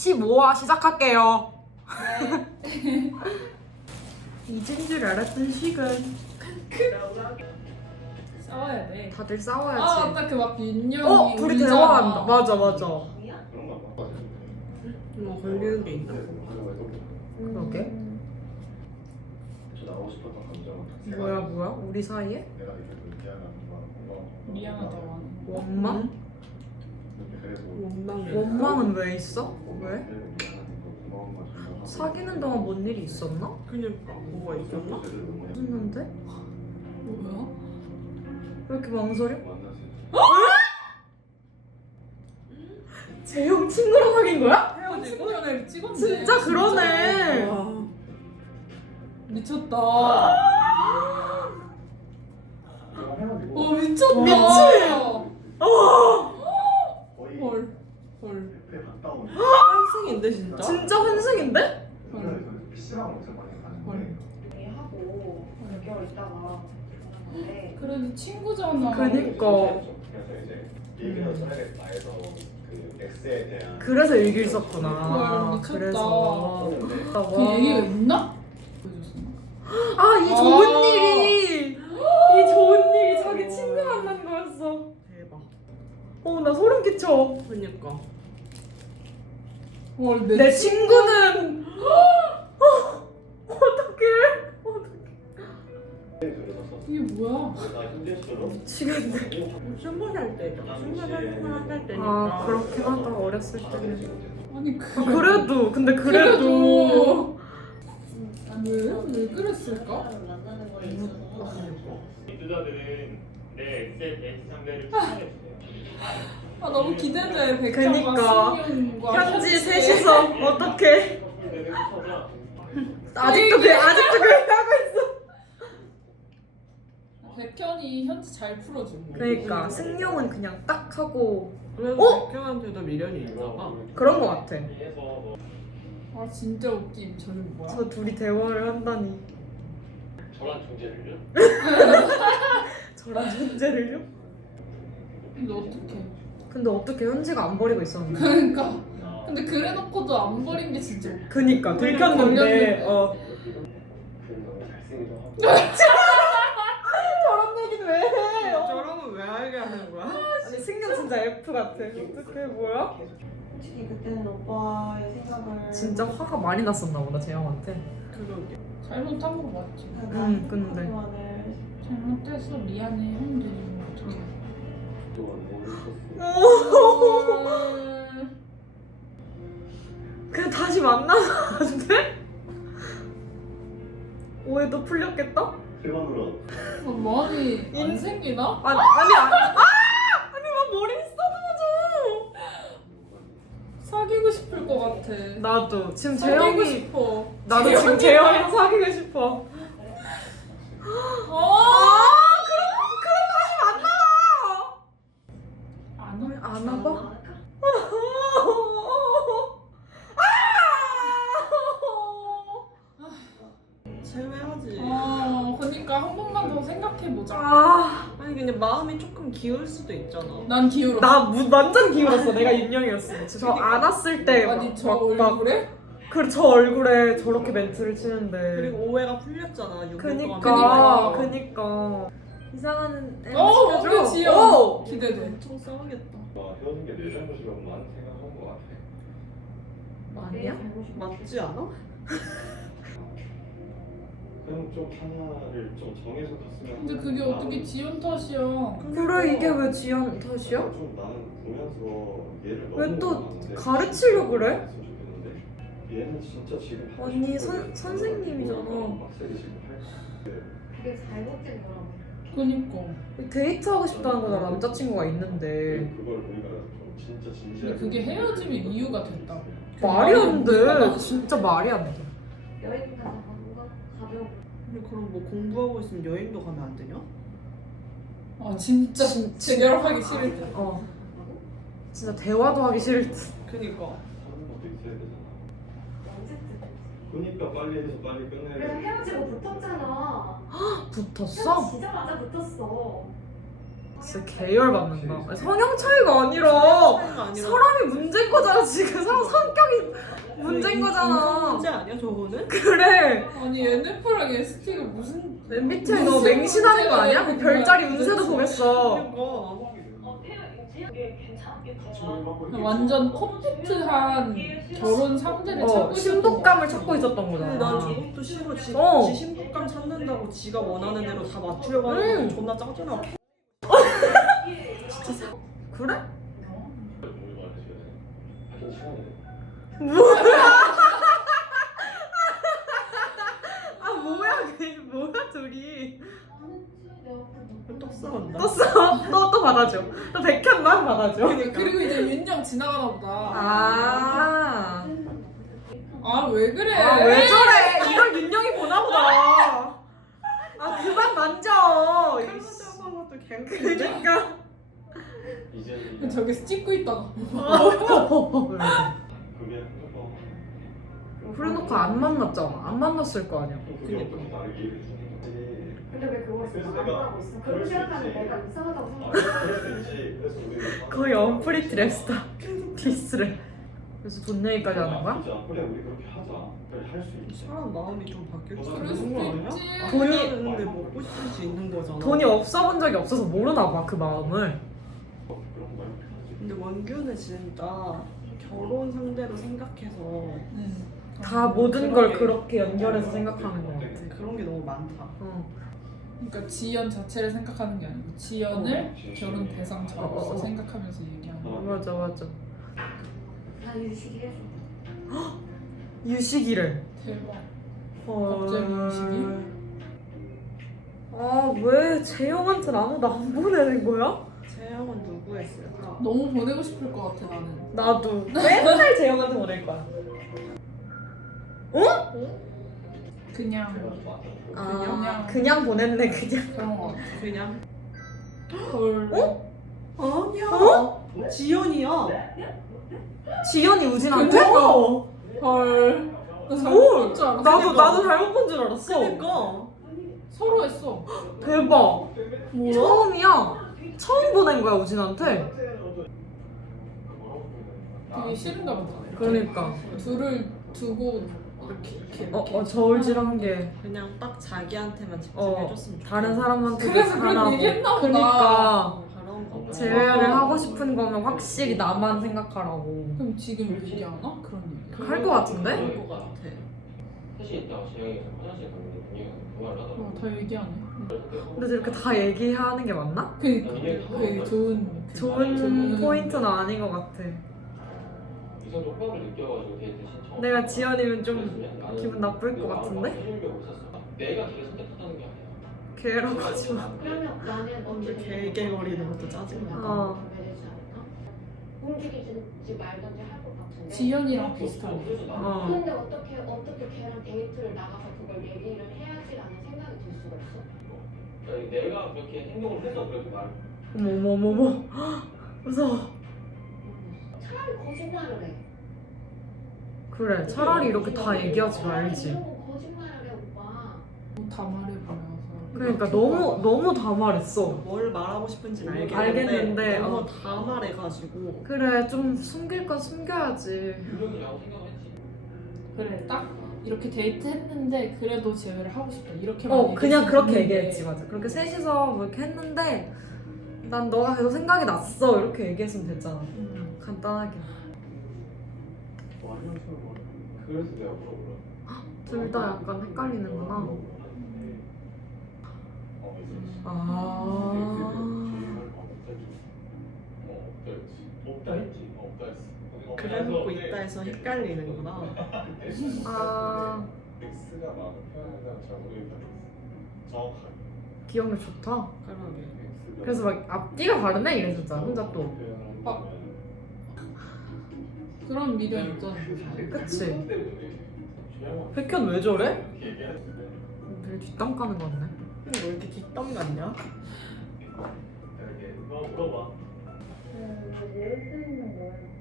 15화 시작할게요. 이젠 줄 알았던 시간. 싸워야 돼. 다들 아 싸워야지. 아까 그막 윤영이 어, 둘이 울잖아. 대화한다. 맞아, 맞아. 뭐 걸리는 게 있나? 그러게. 저 나오고 싶었던 감정은 뭐야, 뭐야? 우리 사이에? 내가 이렇게 미안하구나 미안하다고 하는 거. 원망? 그래서 원망. 원망은 왜 있어? 왜? 사귀는 동안 뭔 일이 있었나? 그니까 뭐가 있었나? 없었는데? 뭐야? 왜 이렇게 망설여? 재영 친구랑 사귄 거야? 헤어지고 전에 찍었네. 진짜 그러네. 와. 미쳤다. 헤어지고 어 미쳤다. 미친! 거의 헐. 헐. 그때 갔다 온 환승인데 진짜? 진짜 환승인데? PC방 엄청 많이 가는데 하고 몇 개월 있다가 갔는데 그래도 친구잖아. 그니까. 그래서 이제 얘기를 써야겠다 해서 그 X에 대한 그래서 일기 썼구나. 헐, 미쳤다. 그래서. 썼는데 그 얘기가 있나? 보여줬어. 아, 이 아. 좋은 일이! 이 좋은 일이 자기 친구 만난 거였어. 대박. 어, 나 소름 끼쳐. 그니까. 헐, 내, 내, 친구는. 어, 어떡해. 이게 뭐야? 미치겠네. 스무 살 때죠. 스무 살, 스무 살 때니까. 아, 그렇긴 하다. 어렸을 때는. 아니 아, 그래. 그래도, 근데 그래도. 왜? 왜 그랬을까? 유저들은 내 엑셀 베이스 상대를 추천해주세요. 아 너무 기대돼. 백현과 그니까. 현지 셋이서 어떻게. 아직도 그, 아직도 그 하고 있어. 백현이 현지 잘 풀어주고. 그러니까, 승용은 그냥 딱 하고. 그래서 어? 백현한테도 미련이 있나 봐. 그런 거 같아. 아 진짜 웃김. 저는 뭐야? 저 둘이 대화를 한다니. 저랑 존재를요? 저런 존재를요? 근데 어떡해. 근데 어떻게 현지가 안 버리고 있었는데? 그러니까. 근데 그래놓고도 안 버린 게 진짜. 그니까 들켰는데 걸렸는데. 어그 저런 얘기는 왜 해? 어. 저런 걸왜 알게 하는 거야? 아니 승현 진짜 F 같아. 어떡해 뭐야? 솔직히 그때는 오빠의 생각을 진짜 화가 많이 났었나 보다 재영한테. 그러게. 잘못한 거 맞지. 음, 근데. 잘못해서 미안해 현지. 음, 그냥 다시 만나서 안 돼? 오해도 풀렸겠다? 실망으로 어, 많이 안 생기나? 아니 아니 아니 아! 아니 막 머리 써가지고 사귀고 싶을 것 같아. 나도 지금 사귀고 재영이 싶어. 나도 지금 재영이랑 사귀고 싶어. 어? 아 그럼 그럼 다시 안 와봐? 제외하지. 어, 그러니까 한 번만 더 생각해 보자. 아, 아니 그냥 마음이 조금 기울 수도 있잖아. 난 기울어. 나 무, 완전 기울었어. 내가 윤영이었어. 저 안았을 때 막, 아니 저 막, 막 얼굴에? 그 저 얼굴에 저렇게 멘트를 치는데. 그리고 오해가 풀렸잖아. 6년 그니까, 그니까. 이상한 애 어, 시켜줘. 근데 지연. 오! 기대돼. 엄청 싸우겠다. 와 헤어진 게내 잘못이라고만 생각한 것 같아 아니야? 맞지 않아? 그냥 좀 하나를 좀 정해서 갔으면 근데 그게 어떻게 지연 탓이야? 그래 이게 왜 지연 탓이야? 좀 나는 보면서 얘를 왜 너무 또 가르치려고 그래? 좋겠는데 얘는 진짜 지금 하고 언니, 싶은 선- 선생님이잖아. 막 세게 지금 할 수- 그게 잘못된 거라고 그니까. 데이트하고 싶다는 거나 남자친구가 있는데 그걸 보니까 좀 진짜 근데 진지하게 그게 헤어짐의 이유가 됐다. 말이 안 돼. 진짜 말이 안 돼. 여행 가서 뭔가 가벼운 근데 그럼 뭐 공부하고 있으면 여행도 가면 안 되냐? 아 진짜 진- 재결하기 싫을 때. 어. 진짜 대화도 하기 싫을 듯. 그니까. 하는 것도 있어야 되잖아 언제쯤 그러니까 빨리 해서 빨리 끝내야 그래 돼 헤어지고 붙었잖아 붙었어? 헤어지자마자 붙었어 진짜 계열 받는다. 성형 차이가 아니라 사람이 문제인 거잖아 지금 성, 성격이 하잖아. 문제 아니야 저거는? 그래. 아니 NF랑 ST가 무슨 MBTI 너 맹신하는 거 아니야? 그 별자리 운세도 보겠어. 이거 완전 퍼펙트한 결혼 상대를 어, 찾고 신복감을 찾고 있었던 근데 난 거잖아. 저것도 싫어 지, 어. 지 신부감 찾는다고 지가 원하는 대로 다 맞추려고 하는 음. 거 존나 짜증나 그래? 하긴 시원해. 아 뭐야 그 뭐야 둘이. 또 싸운다 또 써? 또 또 받아줘. 또 백현만 받아줘. 그리고 이제 윤정 지나가나 보다 아. 아 왜 그래 아, 왜 저래? 이걸 윤영이 보나 보다. 아, 그만 만져. 칼로 것도 개웃긴데? 그러니까. 이제 저기서 찍고 있다가 그게 한번 그래놓고 안 만났잖아. 안 만났을 거 아니야. 그게 어떻게 나를 이해해 주는. 근데 왜 그걸 그래서 안 내가 하고 있어? 그렇게 수 생각하면 있지. 내가 이상하다고 아, 생각해. 그럴 수 있지. 그래서 우리가 거의 언프리 트 랩스타. 디스를. 그래서 돈 얘기까지 하는 거야? 나쁘지 않아. 그래 우리 그렇게 하자. 그래 할수 있지. 사람 마음이 좀 바뀔 수 그럴 수도 있는 거 아니야? 있지 아, 돈이- 되는데 먹고 싶을 수 있는 거잖아 돈이 없어 본 적이 없어서 모르나 봐, 그 마음을. 어, 그런 거 이렇게 하지. 근데 원규는 진짜 결혼 상대로 생각해서 응. 다 모든 걸 그렇게 연결해서 생각하는 거 같아. 그런 게 너무 많다 어. 그러니까 지연 자체를 생각하는 게 아니고 지연을 결혼 어, 대상자로서 어. 생각하면서 얘기하는 어, 거 맞아, 맞아. 나 유식이 해줘. 유식이를. 대박 갑자기 유식이? 아, 왜 재영한테는 아무도 안 보내는 거야? 재영은 누구 했을까? 너무 보내고 싶을 것 같아 나는 나도. 맨날 재영한테 보낼 거야. 그냥 아, 그냥 보냈네, 그냥. 그런 거 같아 그냥 헐 아니야 어? 지연이야 지연이 우진한테? 그니까. 어. 헐. 나 잘못 오! 본줄 알았어. 나도 나도 잘못 본 줄 알았어. 그니까 서로 했어. 대박. 처음이야. 처음 보낸 거야 우진한테. 되게 싫은가 보다. 그러니까. 둘을 두고 이렇게 이렇게. 어, 어 저울질한 게 그냥 딱 자기한테만 어, 집중해줬으면 다른 사람한테 그래서 그런 얘기 했나 보다. 그러니까 그런 거 제외를 하고 싶은 거면 확실히 나만 생각하라고. 그럼 지금 얘기 안 하? 그런 얘기. 할 것 같은데? 그럴 것 같아 셋이 있다가 재영이가 화장실 갔는데 통화를 하더라고. 어, 다 얘기 안 해. 근데 이렇게 다 얘기하는 게 맞나? 그니까 되게 좋은 좋은 포인트는 아닌 것 같아. 이성적 호감을 느껴가지고 데이트 신청. 내가 지연이면 좀 기분 나쁠 것 같은데? 내가 걔를 선택했다는 게 아니야. 걔라고 하지 마. 그러면 나는 언제 개개거리는 것도 짜증나 어. 움직이지 말든지 할 것 같은데. 지연이랑 나 어. 근데 어떻게 어떻게 걔랑 데이트를 나가서 그걸 얘기를 해야지라는 생각이 들 수가 있어? 그러니까 내가 그렇게 행동을 해서 그렇게 말. 어머 어머 어머 어머. 무서워. 거짓말을 해. 그래 차라리 이렇게 다 얘기하지 말지. 이런 거 거짓말을 해 오빠. 다 말해버려서. 그러니까 너무 너무 다 말했어. 뭘 말하고 싶은지는 알겠는데, 알겠는데, 너무 어. 다 말해가지고 그래 좀 숨길 건 숨겨야지. 그래 딱 이렇게 데이트 했는데 그래도 제외를 하고 싶다 이렇게 어 그냥 그렇게 얘기했지 맞아. 그렇게 셋이서 뭐 이렇게 했는데 난 너가 계속 생각이 났어 이렇게 얘기했으면 됐잖아. 간단하게. 그래서 내가 물어보라. 둘 다 약간 헷갈리는구나. 아. 어, 없다 했지. 없다. 어, 했어. 어, 그래놓고 있다 해서 헷갈리는구나 그때 아 엑스가 마음을 표현한다는 잘 모르겠다. 정확하게. 기억력 좋다. 그러게 그래서 막 앞뒤가 다르네 이랬었잖아 혼자 또. 표현하는 아. 그런 미련 있잖아. 그치? 백현 왜 저래? 되게 뒷담 까는 거 같네. 왜 이렇게 뒷담 같냐?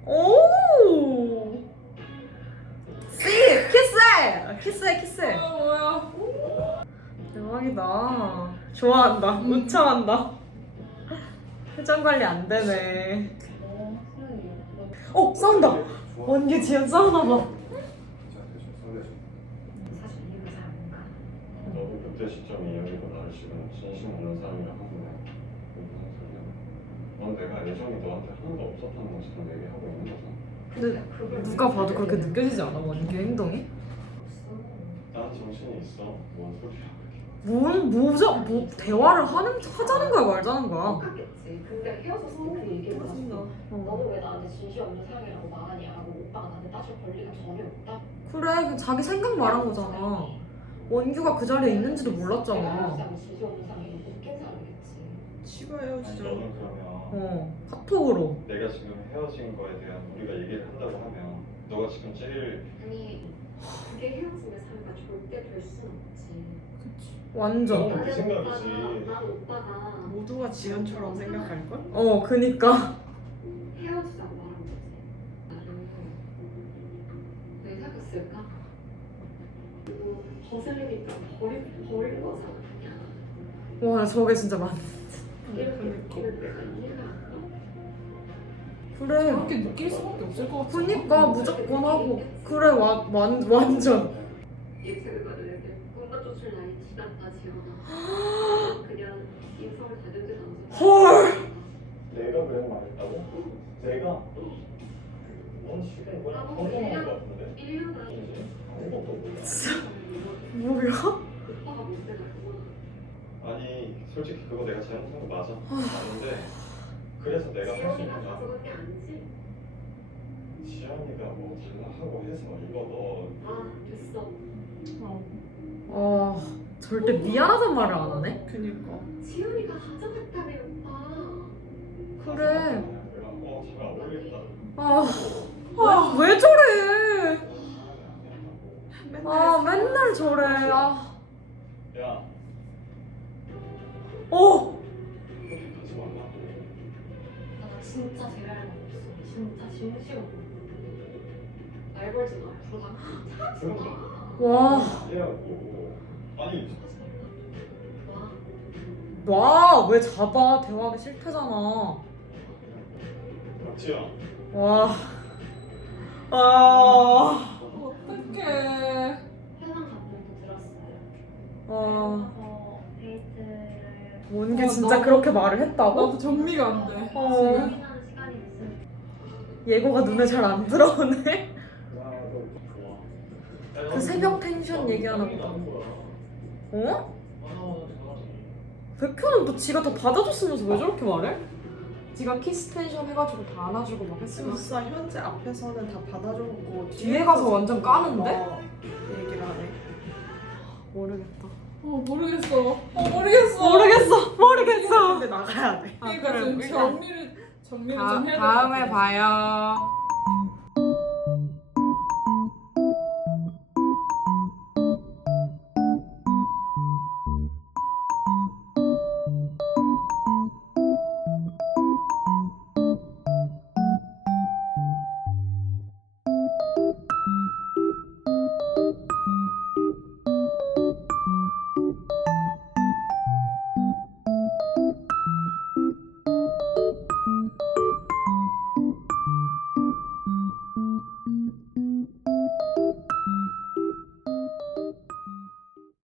오. 씨 키스해 키스해 키스해. 아 뭐야? 대박이다. 좋아한다. 우차한다. 회전 관리 안 되네. 어 싸운다. 뭐 원규 지연 싸우나 봐. 사실 이유가 잘 뭔가. 너도 그때 시점이 여기고 나를 지금 진심 없는 사람이라 하는데 넌 내가 예전이 너한테 하나도 없었던 것처럼 얘기하고 있는 거잖아. 근데 누가 봐도 그렇게 느껴지지 않아? 뭐 원규 행동이? 난 정신이 있어. 뭔 소리야? 뭔 뭐죠? 뭐 대화를 하는 하자는 거야 말자는 거야? 똑같겠지. 근데 헤어져서 그 얘기를 했어. 너는 왜 나한테 진심 없는 사람이라고 말하냐고 오빠가 나한테 따질 권리가 전혀 없다. 그래 그 자기 생각 말한 거잖아. 원규가 그 자리에 있는지도 내가 몰랐잖아. 진심 없는 사람이 웃긴 사람이겠지. 아니 헤어지죠. 너는 그러면 어 카톡으로. 내가 지금 헤어진 거에 대한 우리가 얘기를 한다고 하면 너가 지금 제일 아니 그게 삶과 절대 될 수는 없지. 완전. 어, 그 생각이지. 모두가 지연처럼 생각할 걸? 어 그니까. 헤어지자고 말한 거지. 나를 왜 사귀었을까? 그리고 거슬리니까 버리, 버린 거잖아. 와 저게 진짜 많. 이렇게 느끼는 내가 이해가 안 가. 그래. 그렇게 느낄 수밖에 없을 것 같아. 그니까 무조건 하고. 그래 와, 완 완전. 예술가 쫓을 나이 지연아. 그냥 인성을 다듬지 않아서. 헐. 내가 그런 말 했다고? 내가? 넌 지금 뭐야 평범한 거 같은데? 1년 안에 이제 아무것도 몰라 뭐야? 오빠가 못 되고 아니 솔직히 그거 내가 잘못한 거 맞아 아는데 그래서 내가 할수 있는 지연이가 거 가져간 게 아니지? 지연이가 뭐 달라 하고 해서 이거 아 됐어. 어. 아 절대 미안하단 말을 안 하네. 그니까. 지연이가 가져갔다며 오빠. 너 그래. 아, 아, 왜 저래? 아, 맨날 저래. 아, 야 어, 말라고 나 진짜 제랄 없어. 진짜 진심 없어. 말 걸지 마. 와, 아니 와. 와, 왜 잡아? 대화하기 싫대잖아. 박지야 와, 아, 어떡해. 현황 들었어요. 아, 데이트를 어, 진짜 나도- 그렇게 말을 했다고? 나도 정리가 안 돼. 어. 지금. 시간이 예고가 눈에 잘 안 들어오네. 좋아 그 새벽 텐션 얘기하나 보다. 어? 백현은 또 지가 더 받아줬으면서 왜 저렇게 말해? 지가 키스 텐션 해가지고 다 안아주고 막 했으면 진짜 현재 앞에서는 다 받아줬고 뒤에 가서 완전 까는데? 막 얘기를 하네. 모르겠다. 어 모르겠어. 어 모르겠어. 모르겠어, 모르겠어. 근데 나가야 돼. 그러니까 좀 정리를 정리를 다, 좀 해야 될것 다음에 같아. 봐요.